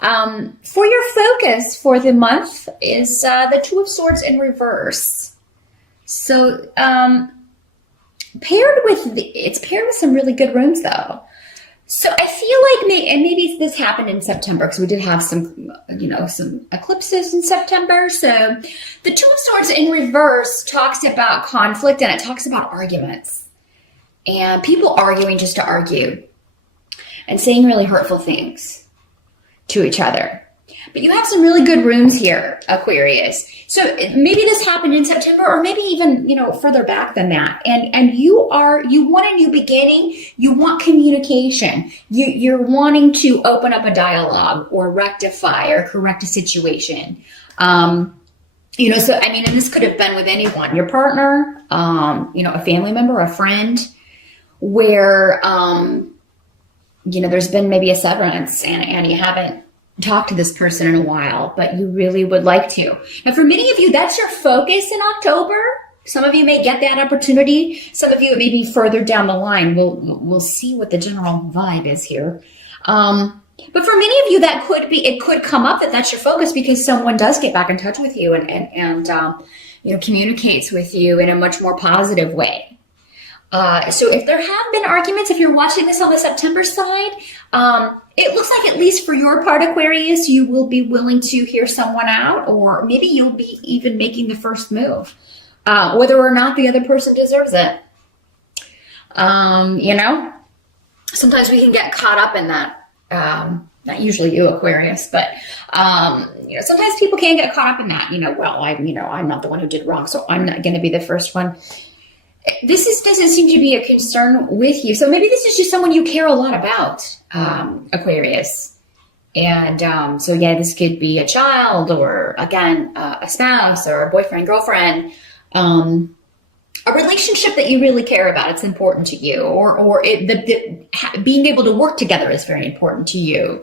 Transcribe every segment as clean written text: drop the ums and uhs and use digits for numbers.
For your focus for the month is the Two of Swords in reverse. So it's paired with some really good runes though. So I feel like maybe this happened in September because we did have some eclipses in September. So the Two of Swords in reverse talks about conflict, and it talks about arguments and people arguing just to argue and saying really hurtful things to each other. But you have some really good runes here, Aquarius. So maybe this happened in September, or maybe even, further back than that. And you want a new beginning. You want communication. You're wanting to open up a dialogue or rectify or correct a situation. And this could have been with anyone, your partner, a family member, a friend, where, there's been maybe a severance and you haven't talked to this person in a while, but you really would like to. And for many of you, that's your focus in October. Some of you may get that opportunity. Some of you, it may be further down the line. We'll see what the general vibe is here. But for many of you, it could come up that's your focus because someone does get back in touch with you and communicates with you in a much more positive way. So if there have been arguments, if you're watching this on the September side, it looks like, at least for your part, Aquarius, you will be willing to hear someone out, or maybe you'll be even making the first move, whether or not the other person deserves it. Sometimes we can get caught up in that. Not usually you, Aquarius, but, sometimes people can get caught up in that, I'm not the one who did wrong, so I'm not going to be the first one. This doesn't seem to be a concern with you. So maybe this is just someone you care a lot about, Aquarius. And this could be a child, or again, a spouse, or a boyfriend, girlfriend, a relationship that you really care about. It's important to you, or being able to work together is very important to you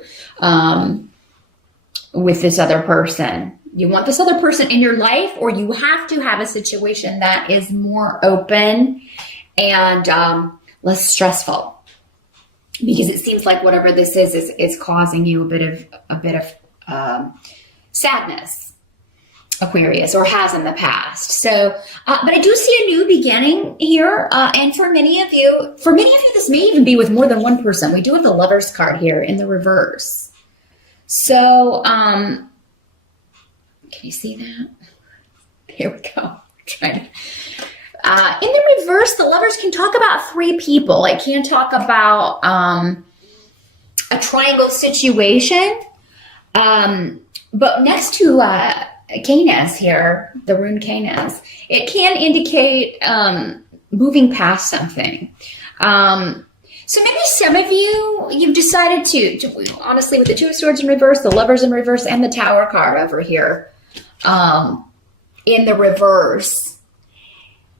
with this other person. You want this other person in your life, or you have to have a situation that is more open and less stressful, because it seems like whatever this is causing you a bit of sadness, Aquarius, or has in the past. So, but I do see a new beginning here, and for many of you, this may even be with more than one person. We do have the Lovers card here in the reverse. So, can you see that? Here we go. In the reverse, the Lovers can talk about three people. It can talk about a triangle situation. But next to Canis here, the rune Canis, it can indicate moving past something. So maybe some of you've decided to honestly, with the Two of Swords in reverse, the Lovers in reverse, and the Tower card over here, in the reverse,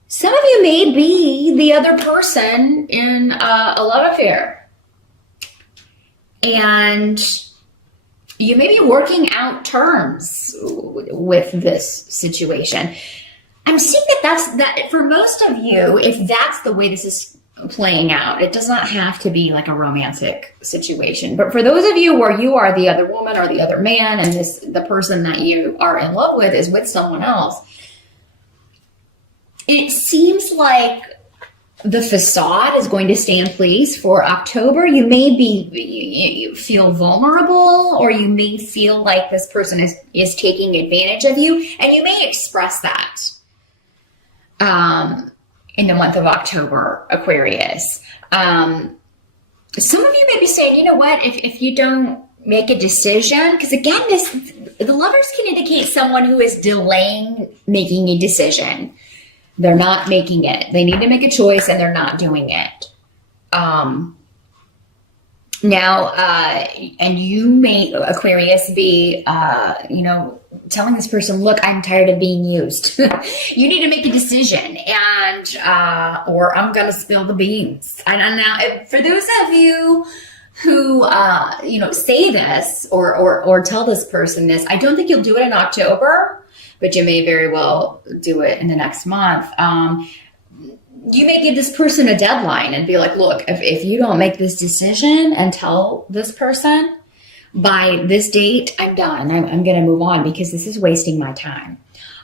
some of you may be the other person in a love affair, and you may be working out terms with this situation. I'm seeing that for most of you, if that's the way this is playing out, it does not have to be like a romantic situation. But for those of you where you are the other woman or the other man, and the person that you are in love with is with someone else, it seems like the facade is going to stay in place for October. You may you feel vulnerable, or you may feel like this person is taking advantage of you, and you may express that in the month of October, Aquarius. Some of you may be saying, you know what, if you don't make a decision, because again, the Lovers can indicate someone who is delaying making a decision. They're not making it. They need to make a choice, and they're not doing it. And you may, Aquarius, be, telling this person, look, I'm tired of being used. You need to make a decision, or I'm going to spill the beans. And now, for those of you who, say this or tell this person this, I don't think you'll do it in October, but you may very well do it in the next month. You may give this person a deadline and be like, look, if you don't make this decision and tell this person by this date, I'm done. I'm going to move on because this is wasting my time.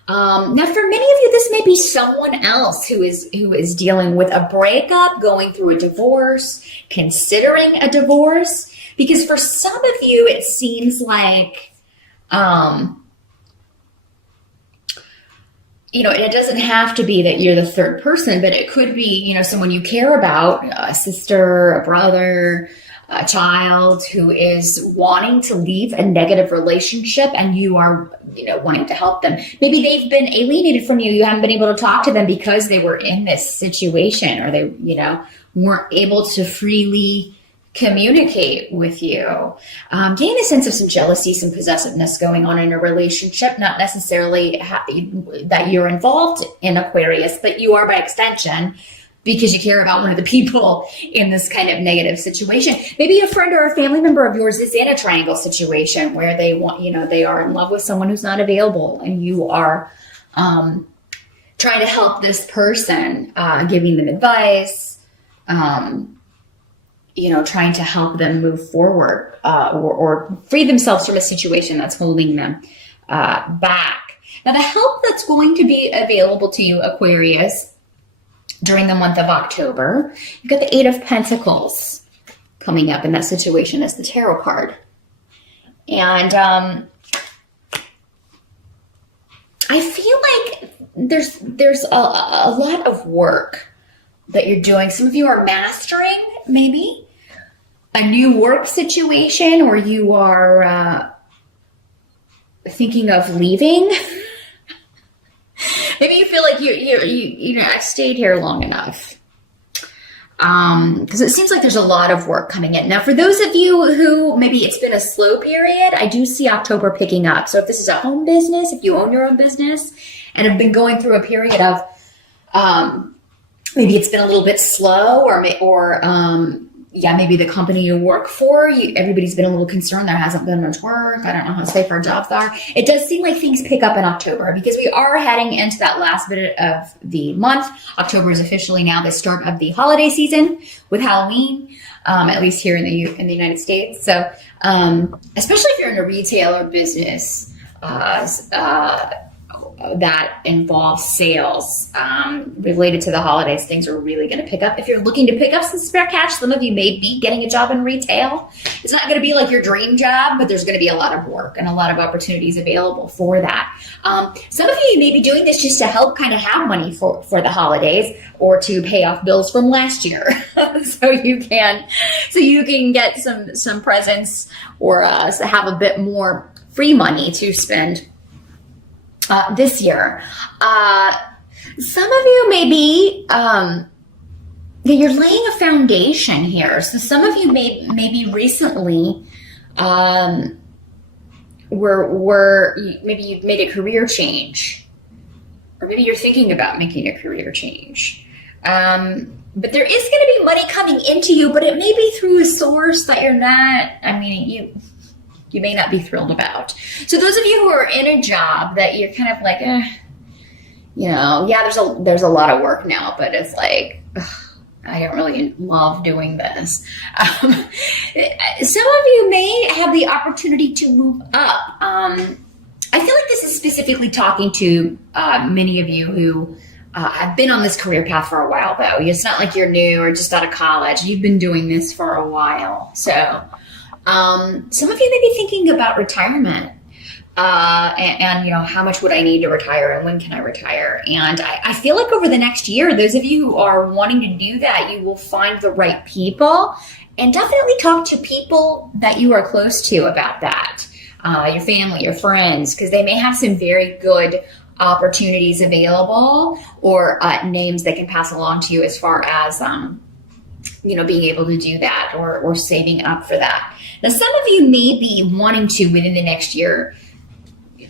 Now, for many of you, this may be someone else who is dealing with a breakup, going through a divorce, considering a divorce. Because for some of you, it seems like, it doesn't have to be that you're the third person, but it could be, someone you care about, a sister, a brother, a child who is wanting to leave a negative relationship, and you are, wanting to help them. Maybe they've been alienated from you. You haven't been able to talk to them because they were in this situation, or they, weren't able to freely communicate with you. Gain a sense of some jealousy, some possessiveness going on in a relationship, not necessarily that you're involved in, Aquarius, but you are by extension, because you care about one of the people in this kind of negative situation. Maybe a friend or a family member of yours is in a triangle situation where they want, they are in love with someone who's not available, and you are trying to help this person, giving them advice, trying to help them move forward, or free themselves from a situation that's holding them back. Now, the help that's going to be available to you, Aquarius, during the month of October, you've got the Eight of Pentacles coming up in that situation as the tarot card. And I feel like there's a lot of work that you're doing. Some of you are mastering maybe a new work situation, or you are thinking of leaving. Maybe you feel like I've stayed here long enough. Because it seems like there's a lot of work coming in. Now, for those of you who maybe it's been a slow period, I do see October picking up. So if this is a home business, if you own your own business and have been going through a period of maybe it's been a little bit slow, or maybe the company you work for, everybody's been a little concerned there hasn't been much work. I don't know how safe our jobs are. It does seem like things pick up in October, because we are heading into that last bit of the month. October is officially now the start of the holiday season with Halloween, at least here in the United States. So, especially if you're in a retail or business, that involves sales related to the holidays, things are really going to pick up. If you're looking to pick up some spare cash, some of you may be getting a job in retail. It's not going to be like your dream job, but there's going to be a lot of work and a lot of opportunities available for that. Some of you may be doing this just to help kind of have money for the holidays, or to pay off bills from last year. so you can get some presents, or have a bit more free money to spend this year. Some of you may be, you're laying a foundation here. So some of you maybe recently, maybe you've made a career change, or maybe you're thinking about making a career change. But there is going to be money coming into you, but it may be through a source that you're not, you may not be thrilled about. So those of you who are in a job that you're kind of like, there's a lot of work now, but it's like, I don't really love doing this. Some of you may have the opportunity to move up. I feel like this is specifically talking to many of you who have been on this career path for a while, though. It's not like you're new or just out of college. You've been doing this for a while. So some of you may be thinking about retirement, and how much would I need to retire, and when can I retire? And I feel like over the next year, those of you who are wanting to do that, you will find the right people, and definitely talk to people that you are close to about that. Your family, your friends, because they may have some very good opportunities available, or names they can pass along to you as far as, being able to do that, or saving up for that. Now, some of you may be wanting to, within the next year,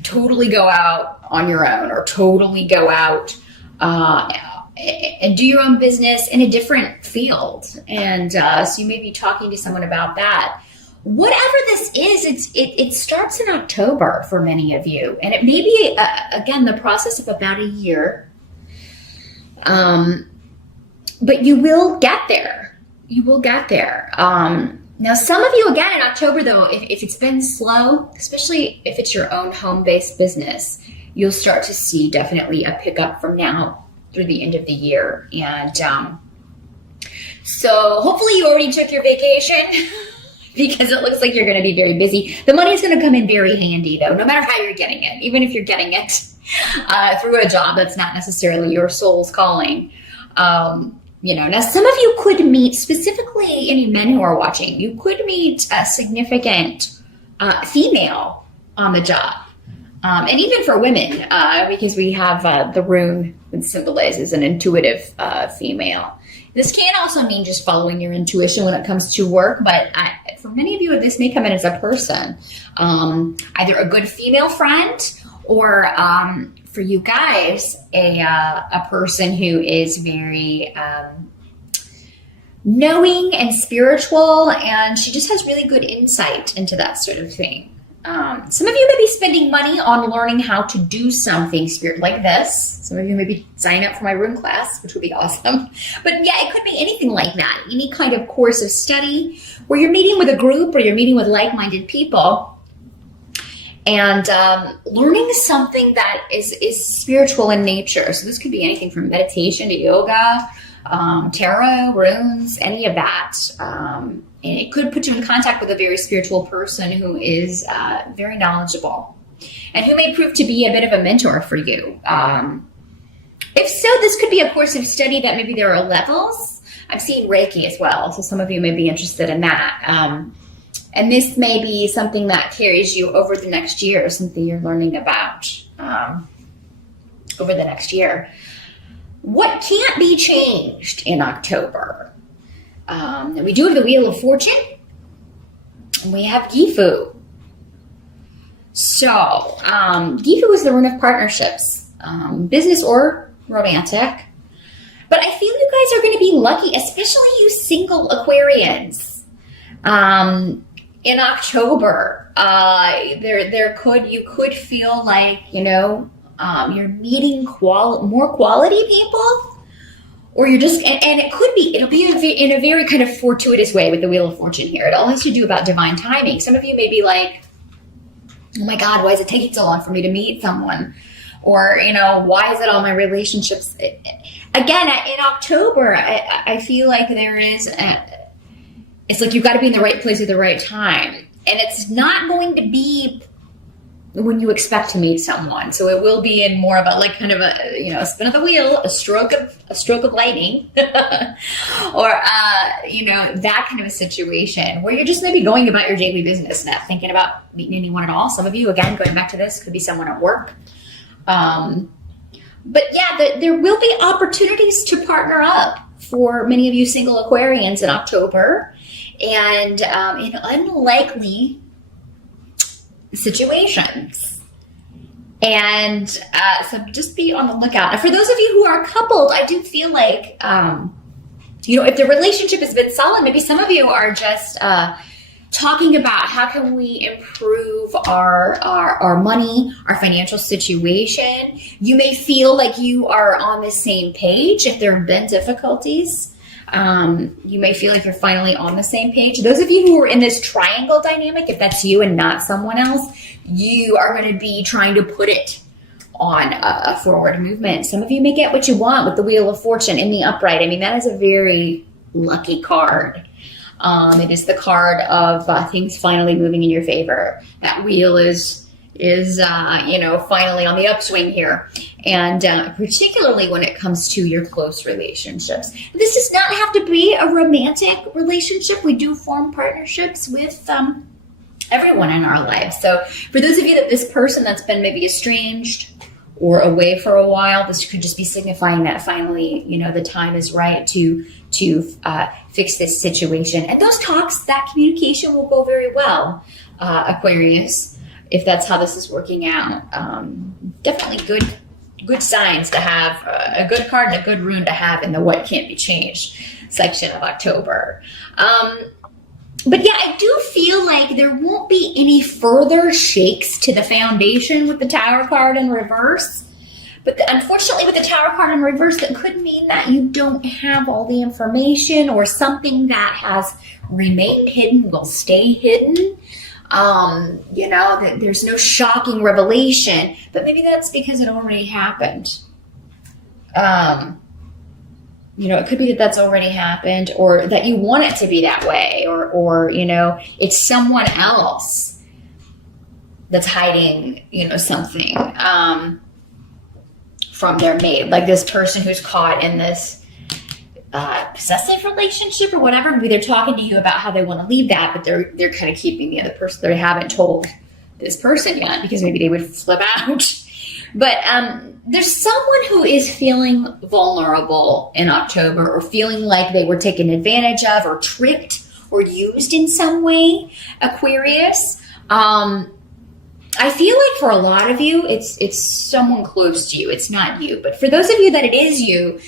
totally go out on your own, or totally go out and do your own business in a different field. And so you may be talking to someone about that. Whatever this is, it starts in October for many of you. And it may be, again, the process of about a year. But you will get there. You will get there. Now, some of you, again, in October, though, if it's been slow, especially if it's your own home-based business, you'll start to see definitely a pickup from now through the end of the year. And so hopefully you already took your vacation because it looks like you're going to be very busy. The money's going to come in very handy, though, no matter how you're getting it, even if you're getting it through a job that's not necessarily your soul's calling. Now some of you could meet, specifically any men who are watching, you could meet a significant female on the job. And even for women, because we have the rune that symbolizes an intuitive female. This can also mean just following your intuition when it comes to work, but for many of you, this may come in as a person, either a good female friend or for you guys, a person who is very knowing and spiritual, and she just has really good insight into that sort of thing. Some of you may be spending money on learning how to do something spirit like this. Some of you may be signing up for my room class, which would be awesome. But yeah, it could be anything like that. Any kind of course of study where you're meeting with a group or you're meeting with like-minded people and learning something that is spiritual in nature. So this could be anything from meditation to yoga, tarot, runes, any of that. And it could put you in contact with a very spiritual person who is very knowledgeable and who may prove to be a bit of a mentor for you. If so, this could be a course of study that maybe there are levels. I'm seeing Reiki as well, so some of you may be interested in that. And this may be something that carries you over the next year, something you're learning about over the next year. What can't be changed in October? We do have the Wheel of Fortune, and we have Gifu. So, Gifu is the rune of partnerships, business or romantic. But I feel you guys are going to be lucky, especially you single Aquarians. In October, you could feel like, you're meeting more quality people. Or you're just, and it'll be in a very kind of fortuitous way with the Wheel of Fortune here. It all has to do about divine timing. Some of you may be like, oh my God, why is it taking so long for me to meet someone? Or, why is it all my relationships? Again, in October, I feel like there is, it's like you've got to be in the right place at the right time. And it's not going to be when you expect to meet someone. So it will be in more of a a spin of the wheel, a stroke of lightning, or that kind of a situation where you're just maybe going about your daily business, not thinking about meeting anyone at all. Some of you, again, going back to this, could be someone at work. But yeah, there will be opportunities to partner up for many of you single Aquarians in October, and in unlikely situations. And so just be on the lookout. Now, for those of you who are coupled, I do feel like, if the relationship has been solid, maybe some of you are just talking about how can we improve our money, our financial situation. You may feel like you are on the same page if there have been difficulties. You may feel like you're finally on the same page. Those of you who are in this triangle dynamic, if that's you and not someone else, you are going to be trying to put it on a forward movement. Some of you may get what you want with the Wheel of Fortune in the upright. I mean, that is a very lucky card. It is the card of things finally moving in your favor. That wheel is finally on the upswing here. And particularly when it comes to your close relationships. This does not have to be a romantic relationship. We do form partnerships with everyone in our lives. So for those of you that this person that's been maybe estranged or away for a while, this could just be signifying that finally, the time is right to fix this situation. And those talks, that communication will go very well, Aquarius, if that's how this is working out. Definitely good signs to have, a good card and a good rune to have in the what can't be changed section of October. But yeah, I do feel like there won't be any further shakes to the foundation with the Tower card in reverse. But unfortunately, with the Tower card in reverse, that could mean that you don't have all the information, or something that has remained hidden will stay hidden. You know, that there's no shocking revelation, but maybe that's because it already happened. You know, it could be that that's already happened, or that you want it to be that way, or you know, it's someone else that's hiding, you know, something from their mate. Like this person who's caught in this possessive relationship or whatever. Maybe they're talking to you about how they want to leave that, but they're kind of keeping the other person. They haven't told this person yet because maybe they would flip out. But there's someone who is feeling vulnerable in October, or feeling like they were taken advantage of, or tricked, or used in some way, Aquarius. I feel like for a lot of you, it's someone close to you. It's not you. But for those of you that it is you,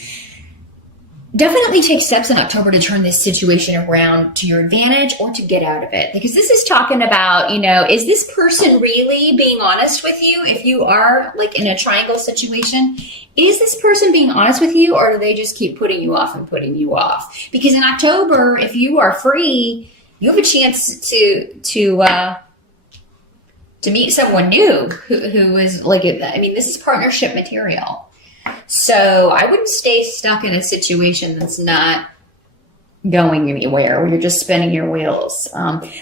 definitely take steps in October to turn this situation around to your advantage, or to get out of it. Because this is talking about, you know, is this person really being honest with you? If you are like in a triangle situation, is this person being honest with you, or do they just keep putting you off and putting you off? Because in October, if you are free, you have a chance to meet someone new who is like, I mean, this is partnership material. So I wouldn't stay stuck in a situation that's not going anywhere, where you're just spinning your wheels.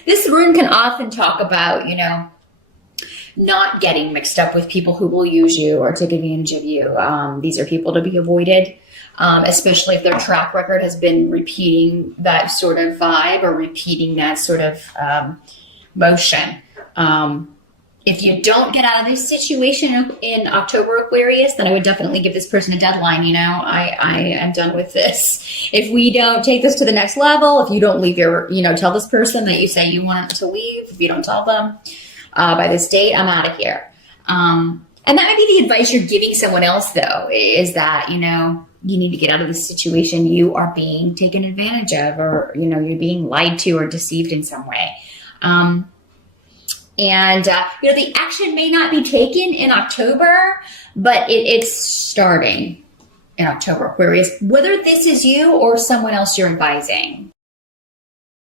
This rune can often talk about, you know, not getting mixed up with people who will use you or take advantage of you. These are people to be avoided, especially if their track record has been repeating that sort of vibe, or repeating that sort of motion. If you don't get out of this situation in October, Aquarius, then I would definitely give this person a deadline. You know, I am done with this. If we don't take this to the next level, if you don't leave your, you know, tell this person that you say you want to leave, if you don't tell them by this date, I'm out of here. And that might be the advice you're giving someone else, though, is that, you know, you need to get out of this situation. You are being taken advantage of, or, you know, you're being lied to or deceived in some way. And, you know, the action may not be taken in October, but it's starting in October, Aquarius, whether this is you or someone else you're advising.